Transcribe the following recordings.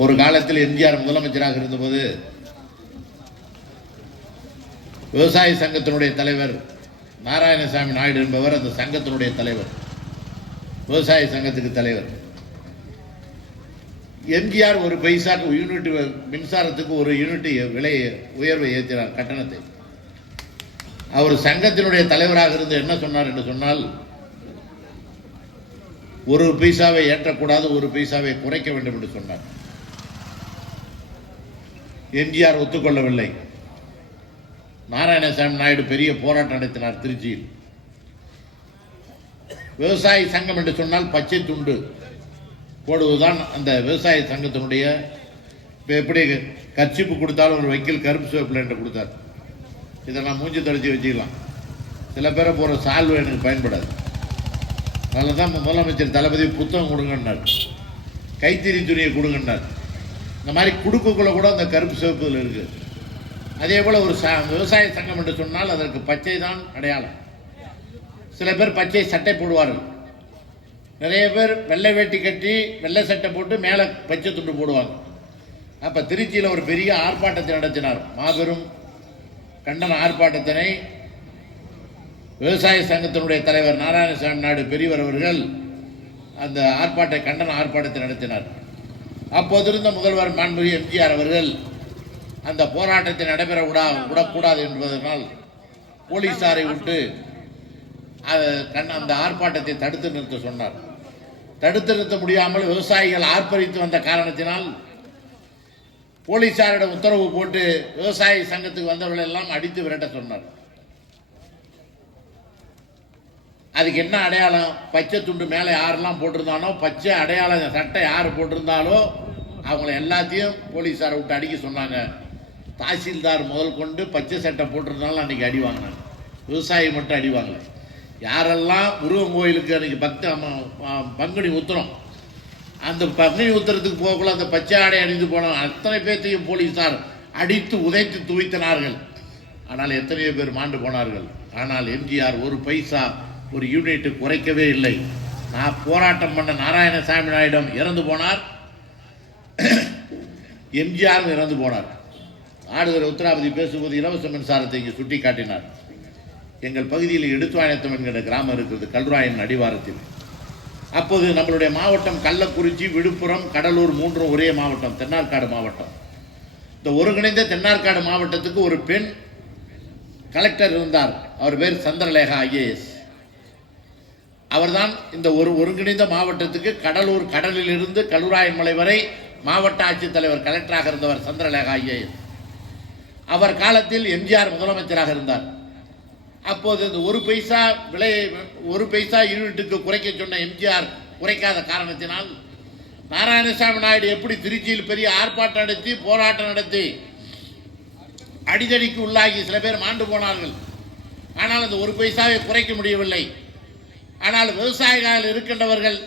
ஒரு காலத்தில் எம்ஜிஆர் முதலமைச்சராக இருந்தபோது விவசாய சங்கத்தினுடைய தலைவர் நாராயணசாமி நாயுடு என்பவர் அந்த சங்கத்தினுடைய தலைவர் விவசாய சங்கத்துக்கு தலைவர். எம்ஜிஆர் ஒரு பைசாக்கு யூனிட் மின்சாரத்துக்கு ஒரு யூனிட் விலை உயர்வை ஏற்றினார் கட்டணத்தை. அவர் சங்கத்தினுடைய தலைவராக இருந்து என்ன சொன்னார் என்று சொன்னால் ஒரு பைசாவை ஏற்றக்கூடாது ஒரு பைசாவை குறைக்க வேண்டும் என்று சொன்னார். எம்ஜிஆர் ஒத்துக்கொள்ளவில்லை. நாராயணசாமி நாயுடு பெரிய போராட்டம் நடத்தினார் திருச்சியில். விவசாய சங்கம் என்று சொன்னால் பச்சை துண்டு போடுவதுதான் அந்த விவசாய சங்கத்தினுடைய இப்போ எப்படி கச்சிப்பு கொடுத்தாலும் ஒரு வக்கீல் கருப்பு சிவப்பில் என்று கொடுத்தார். இதெல்லாம் மூஞ்சி தொடச்சி வச்சுக்கலாம். சில பேரை போகிற சால்வு எனக்கு பயன்படாது. அதனால தான் முதலமைச்சர் தளபதி புத்தகம் கொடுங்கன்னார். கைத்தறி துணியை கொடுங்கன்னார். இந்த மாதிரி குடுக்குக்குள்ளே கூட அந்த கருப்பு சிவப்புல இருக்குது அதே போல் ஒரு ச விவசாய சங்கம் என்று சொன்னால் அதற்கு பச்சை தான் அடையாளம். சில பேர் பச்சை சட்டை போடுவார்கள். நிறைய பேர் வெள்ளை வேட்டி கட்டி வெள்ளை சட்டை போட்டு மேலே பச்சை துண்டு போடுவாங்க. அப்போ திருச்சியில் ஒரு பெரிய ஆர்ப்பாட்டத்தை நடத்தினார் மாபெரும் கண்டன ஆர்ப்பாட்டத்தினை விவசாய சங்கத்தினுடைய தலைவர் நாராயணசாமி நாடு பெரியவர் அவர்கள் அந்த ஆர்ப்பாட்ட கண்டன ஆர்ப்பாட்டத்தை நடத்தினார். அப்போது இருந்த முதல்வர் மாண்புமிகு எம்ஜிஆர் அவர்கள் அந்த போராட்டத்தை நடைபெற விடா விடக்கூடாது என்பதனால் போலீசாரை விட்டு கண் அந்த ஆர்ப்பாட்டத்தை தடுத்து நிறுத்த சொன்னார். தடுத்து நிறுத்த முடியாமல் விவசாயிகள் ஆர்ப்பரித்து வந்த காரணத்தினால் போலீசாரிடம் உத்தரவு போட்டு விவசாய சங்கத்துக்கு வந்தவர்கள் எல்லாம் அடித்து விரட்ட சொன்னார். அதுக்கு என்ன அடையாளம்? பச்சை துண்டு மேலே யாரெல்லாம் போட்டிருந்தானோ பச்சை அடையாளம் சட்டை யார் போட்டிருந்தாலோ அவங்கள எல்லாத்தையும் போலீஸாரை விட்டு அடிக்க சொன்னாங்க. தாசில்தார் முதல் கொண்டு பச்சை சட்டை போட்டிருந்தாலும் அன்றைக்கி அடி வாங்கினாங்க விவசாயி மட்டும் அடி வாங்கல. யாரெல்லாம் முருகன் கோயிலுக்கு அன்றைக்கி பக்த பங்குனி உத்தரம் அந்த பங்குனி உத்தரத்துக்கு போகக்குள்ள அந்த பச்சை ஆடை அணிந்து போன அத்தனை பேர்த்தையும் போலீஸார் அடித்து உதைத்து துவைத்தனார்கள். ஆனால் எத்தனையோ பேர் மாண்டு போனார்கள். ஆனால் எம்ஜிஆர் ஒரு பைசா ஒரு யூனிட் குறைக்கவே இல்லை. நான் போராட்டம் பண்ண நாராயணசாமி நாயுடம் இறந்து போனார். எம்ஜிஆரும் இறந்து போனார். ஆடுகிற உத்தராபதி பேசும்போது இலவச மின்சாரத்தை இங்கே சுட்டி காட்டினார் எங்கள் பகுதியில் எடுத்துவாயத்தம் என்கிற கிராமம் இருக்கிறது கல்ராயன் அடிவாரத்தில். அப்போது நம்மளுடைய மாவட்டம் கள்ளக்குறிச்சி விழுப்புரம் கடலூர் மூன்றும் ஒரே மாவட்டம் தென்னார்காடு மாவட்டம். இந்த ஒருங்கிணைந்த தென்னார்காடு மாவட்டத்துக்கு ஒரு பெண் கலெக்டர் இருந்தார். அவர் பேர் சந்திரலேகா ஐஏஎஸ். அவர்தான் இந்த ஒரு ஒருங்கிணைந்த மாவட்டத்துக்கு கடலூர் கடலில் இருந்து வரை மாவட்ட ஆட்சித்தலைவர் கலெக்டராக இருந்தவர் சந்திரலேகா ஐஏஎஸ். அவர் காலத்தில் எம்ஜிஆர் முதலமைச்சராக இருந்தார். அப்போது இந்த ஒரு பைசா விலை ஒரு பைசா யூனிட்டுக்கு குறைக்க சொன்ன எம்ஜிஆர் குறைக்காத காரணத்தினால் நாராயணசாமி நாயுடு எப்படி திருச்சியில் பெரிய ஆர்ப்பாட்டம் நடத்தி போராட்டம் நடத்தி அடிதடிக்கு உள்ளாகி சில பேர் மாண்டு போனார்கள். ஆனால் அந்த ஒரு பைசாவை குறைக்க முடியவில்லை. ஆனால் விவசாயிகள் இருக்கின்றவர்கள்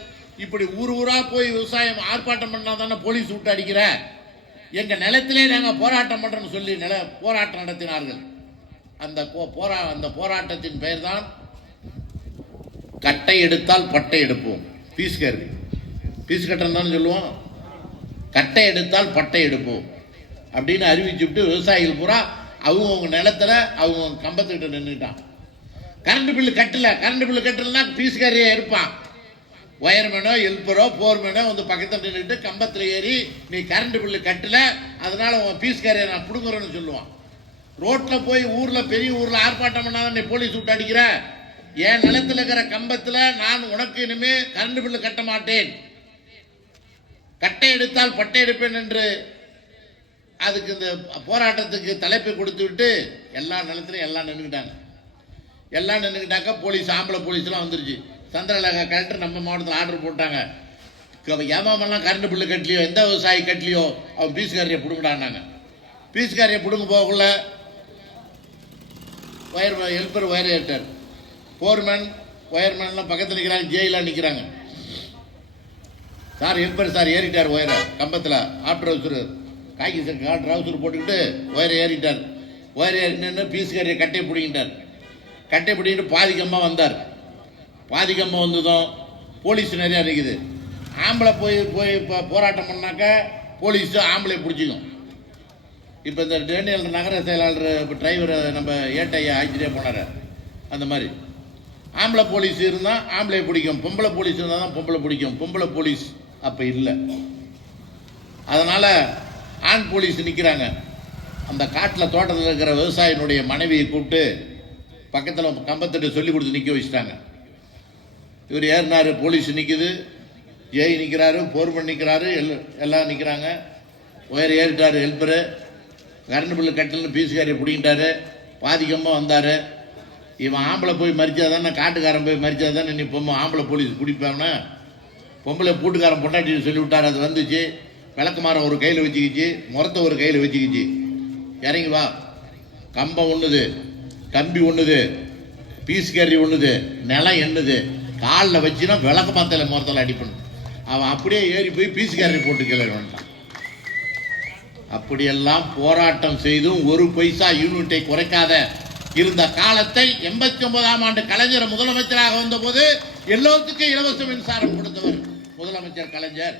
இப்படி ஊர் ஊராக போய் விவசாயம் ஆர்ப்பாட்டம் பண்ணால் தானே போலீஸ் விட்டு அடிக்கிற? எங்கள் நிலத்திலே நாங்கள் போராட்டம் பண்ணுறோன்னு சொல்லி நில போராட்டம் நடத்தினார்கள். அந்த போரா அந்த போராட்டத்தின் பெயர் தான் கட்டை எடுத்தால் பட்டை எடுப்போம். பீஸ் கேருக்கு பீஸ் கட்டணும் தானே சொல்லுவோம்? கட்டை எடுத்தால் பட்டை எடுப்போம். அப்படின்னு அறிவிச்சுட்டு விவசாயிகள் பூரா அவங்கவுங்க நிலத்துல அவங்க கம்பத்துக்கிட்ட நின்றுட்டான் கரண்ட் பில்லு கட்டல கரண்ட் பில்லு கட்டலன்னா பீஸ்காரியா இருப்பான். ஒயர்மேனோ ஹெல்ப்பரோ போர்மேனோ வந்து பக்கத்தில் நின்றுட்டு கம்பத்தில் ஏறி நீ கரண்ட் பில்லு கட்டல அதனால உன் பீஸ்காரியை நான் பிடுங்குறேன்னு சொல்லுவான். ரோட்டில் போய் ஊரில் பெரிய ஊரில் ஆர்ப்பாட்டம் பண்ணாதான் நீ போலீஸ் விட்டு அடிக்கிற? என் நிலத்தில் இருக்கிற கம்பத்தில் நான் உனக்கு இனிமே கரண்ட் பில்லு கட்ட மாட்டேன். கட்டை எடுத்தால் பட்டை எடுப்பேன் என்று அதுக்கு இந்த போராட்டத்துக்கு தலைப்பை கொடுத்து விட்டு எல்லா நிலத்திலையும் எல்லாம் நின்றுக்கிட்டாங்க எல்லாம் நின்றுக்கிட்டாக்கா போலீஸ் ஆம்பளை போலீஸ்லாம் வந்துருச்சு. சந்திரலேகா கலெக்டர் நம்ம மாவட்டத்தில் ஆர்டர் போட்டாங்க. ஏமாமெல்லாம் கரண்ட் பில்லு கட்டலையோ எந்த விவசாயி கட்டலையோ அவன் பீஸ்காரியை பிடுங்கிட்டான்னாங்க. பீஸ்காரியை பிடுங்க போகக்குள்ள ஒயர் ஹெல்ப்பர் ஒயர் ஏற்றார் ஃபோர்மேன் ஒயர்மேன்லாம் பக்கத்தில் நிற்கிறாங்க ஜெயிலாக நிற்கிறாங்க சார் ஹெல்ப்பர் சார் ஏறிட்டார் ஒயரை கம்பத்தில் half trouser khaki sir trouser போட்டுக்கிட்டு ஒயரை ஏறிட்டார். ஒயர் ஏறினு பீஸ்காரியை கட்டையை பிடிங்கிட்டார். கட்டை பிடிக்கிட்டு பாதி வந்தார். பாதிக்கமாக வந்ததும் போலீஸ் நிறையா இருக்குது ஆம்பளை போய் போய் இப்போ போராட்டம் பண்ணாக்கா போலீஸு ஆம்பளை பிடிச்சிக்கும். இப்போ இந்த டேனியல் நகர செயலாளர் இப்போ டிரைவரை நம்ம ஏட்டையை ஆச்சரியா போனார். அந்த மாதிரி. ஆம்பளை போலீஸ் இருந்தால் ஆம்பளை பிடிக்கும். பொம்பளை போலீஸ் இருந்தால் தான் பொம்பளை பிடிக்கும். பொம்பளை போலீஸ் அப்போ இல்லை. அதனால் ஆண் போலீஸ் நிற்கிறாங்க அந்த காட்டில் தோட்டத்தில் இருக்கிற விவசாயினுடைய மனைவியை கூப்பிட்டு பக்கத்தில் கம்பத்திட்ட சொல்லி கொடுத்து நிற்க வச்சுட்டாங்க. இவர் ஏறினாரு போலீஸ் நிற்குது ஜெய் நிற்கிறாரு போர்மன் நிற்கிறாரு எல் எல்லாம் நிற்கிறாங்க உயர் ஏறிட்டார் ஹெல்ப்பரு கரண்ட் பில்லு கட்டலன்னு பீஸுக்காரி பிடிங்கிட்டாரு. பாதிக்கமாக வந்தார். இவன் ஆம்பளை போய் மறிச்சா தானே காட்டுக்காரன் போய் மறிச்சா தானே நீ பொம்மை ஆம்பளை போலீஸ் பிடிப்பாங்கன்னா பொம்பளை பூட்டுக்காரன் பொண்டாட்டி சொல்லி விட்டார் அது வந்துச்சு. விளக்குமாரம் ஒரு கையில் வச்சுக்கிச்சு முரத்தை ஒரு கையில் வச்சுக்கிச்சு. இறங்கி வா. கம்பம் ஒன்றுது கம்பி ஒன்றுது பீஸ் கறி ஒன்றுது நிலம் எண்ணுது. காலில் வச்சுன்னா விளக்கு மாத்தல முறத்தில் அடிப்பணும் அவன் அப்படியே ஏறி போய் பீஸ் கறி போட்டு கீழே வந்துட்டான் அப்படியெல்லாம் போராட்டம் செய்தும் ஒரு பைசா யூனிட்டை குறைக்காத இருந்த காலத்தை எண்பத்தி ஒன்பதாம் ஆண்டு கலைஞர் முதலமைச்சராக வந்தபோது எல்லோருக்கும் இலவச மின்சாரம் கொடுத்தவர் முதலமைச்சர் கலைஞர்.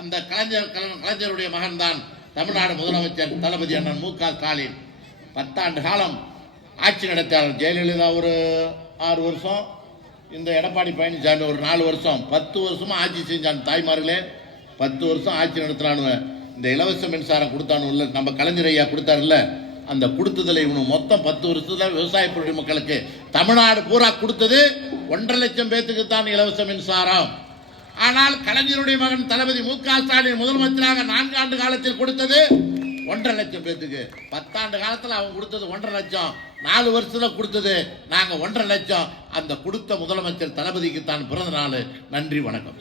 அந்த கலைஞர் கலைஞருடைய கலைஞருடைய மகன்தான் தமிழ்நாடு முதலமைச்சர் தளபதி அண்ணன் மு க ஸ்டாலின். பத்தாண்டு காலம் ஆட்சி நடத்தினார் ஜெயலலிதா ஒரு ஆறு வருஷம் இந்த எடப்பாடி பழனிசாமி ஒரு நாலு வருஷம் பத்து வருஷமாக ஆட்சி செஞ்சான் தாய்மார்களே பத்து வருஷம் ஆட்சி நடத்துறானுங்க இந்த இலவச மின்சாரம் கொடுத்தானுல்ல நம்ம கலைஞர் ஐயா கொடுத்தாருல்ல அந்த கொடுத்ததில் இவனு மொத்தம் பத்து வருஷத்தில் விவசாய பொருள் மக்களுக்கு தமிழ்நாடு பூரா கொடுத்தது ஒன்றரை லட்சம் பேத்துக்கு தான் இலவச மின்சாரம். ஆனால் கலைஞருடைய மகன் தளபதி மு க ஸ்டாலின் முதலமைச்சராக நான்கு ஆண்டு காலத்தில் கொடுத்தது ஒன்றரை லட்சம் பேத்துக்கு. பத்தாண்டு காலத்தில் அவன் கொடுத்தது ஒன்றரை லட்சம். நாலு வருஷத்துல கொடுத்தது நாங்கள் ஒன்றரை லட்சம். அந்த கொடுத்த முதலமைச்சர் தளபதிக்கு தான் பிறந்த நாள் நன்றி வணக்கம்.